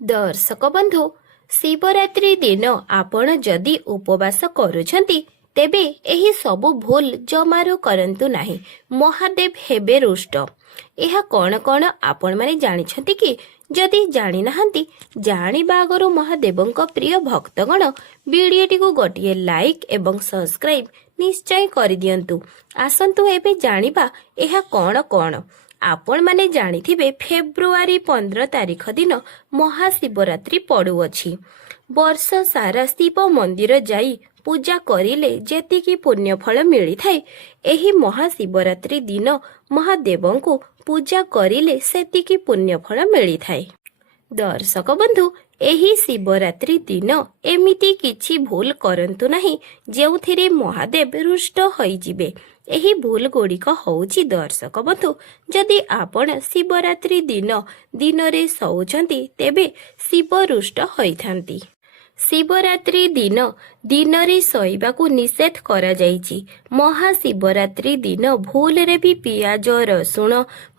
दर्शक बंधु शिवरात्रि दिन आपण जदि उपवास करुछंती तेबे एही सबु भूल जमारू करंतु नाही। महादेव हेबे रुष्ट। यह कौन कौन आपण माने जानिछंती कि? जदि जानि नाहंती जानिबा आगरु महादेवंक प्रिय भक्तगण वीडियोटी को गोटिए लाइक एवं सब्सक्राइब निश्चय करि दियंतु। आसंतु एबे जानिबा एहा कौन कौन। आपण माने जानिथिबे फेब्रुआरी 15 तारिख दिन महाशिवरात्रि पड़ुअछि। वर्ष सारा शिव मंदिर जाई पूजा करिले जेतिकी पुण्य फल मिली थाए, एही महाशिवरात्रि दिन महादेवंकु पूजा करिले सेतिकी पुण्य फल मिली थाए। दर्शक बंधु एही शिवरात्रि दिन एमिति किछि भूल करंतु नाही जेउथिरे महादेव रुष्ट होई जिवे। एही भूल गुड़िक होउछि दर्शक बंधु, जदि आपण शिवरात्रि दिन रे शौचंती तेबे शिव रुष्ट होइथांती। शिवरात्रि दिन रे शोइबाकू निषेध करा जाइछि। महाशिवरात्रि दिन भूल रे भी पियाज रसुण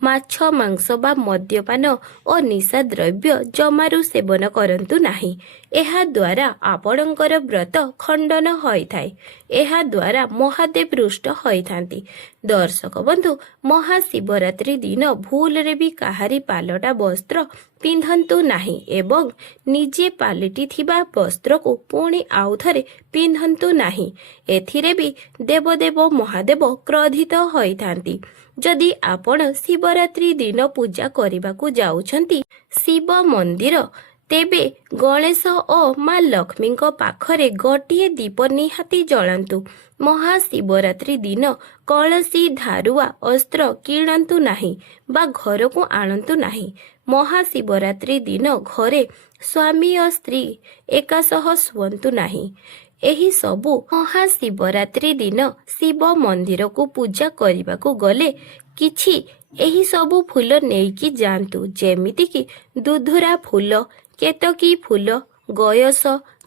माछ मांस बा मद्यपान और निशा द्रव्य जमारू सेवन करंतु नाही। एहा द्वारा आपणकर व्रत खंडन होइथाय। एहा द्वारा महादेव रुष्ट होइथांती। दर्शक बंधु महाशिवरात्रि दिन भूल रे भी काहारी पालटा वस्त्र पिंधंतु नाही एवं निजे पालिटी थिबा वस्त्र को पुणी आउ थरे पिंधंतु नाही। एथिरे भी देवदेव महादेव क्रोधित होइथांती। जदि आपण शिवरात्रि दिन पूजा करबाकू जाउछंती शिव मंदिर, तेबे गणेश और माँ लक्ष्मी पाखरे गोटिए दीप निहाती जलांतु। महाशिवरात्रि दिन कौनसी धारुआ अस्त्र किणंतु नाही बा घर को आणंतु नाही। महाशिवरात्रि दिन घरे स्वामी और स्त्री एकासह शुअंतु नाही। एही सबु महाशिवरात्रि दिन शिव मंदिर को पूजा करबाकू गले किछि एही सबु फूल नेइकी जांतु, जेमिति कि दुधुरा फूल, केतकी फूल, गयस,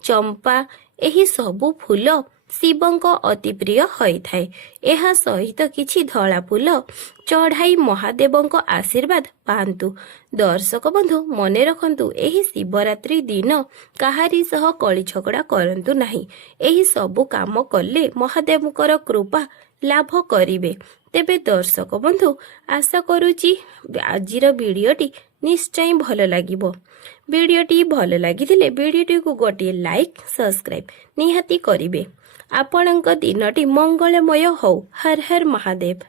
चंपा एही सबु फूल शिवंक अति प्रिय होइथाय। एहा सहित किछि धला फूल चढ़ाई महादेवंक आशीर्वाद पांतु। दर्शक बंधु मने रखंतु एही शिवरात्रि दिन काहारी सह कଳି झगड़ा करंतु नाही। एही सबु काम कले महादेवंकर कृपा लाभ करिवे। तेबे दर्शक बंधु आशा करूची आजिर वीडियोटी निश्चय भल लागिबो। वीडियोटी भल लागिथिले वीडियोटी को गोटिए लाइक सब्सक्राइब निहाती करिवे। आपणक दिनटी मंगलमय हो। हर हर महादेव।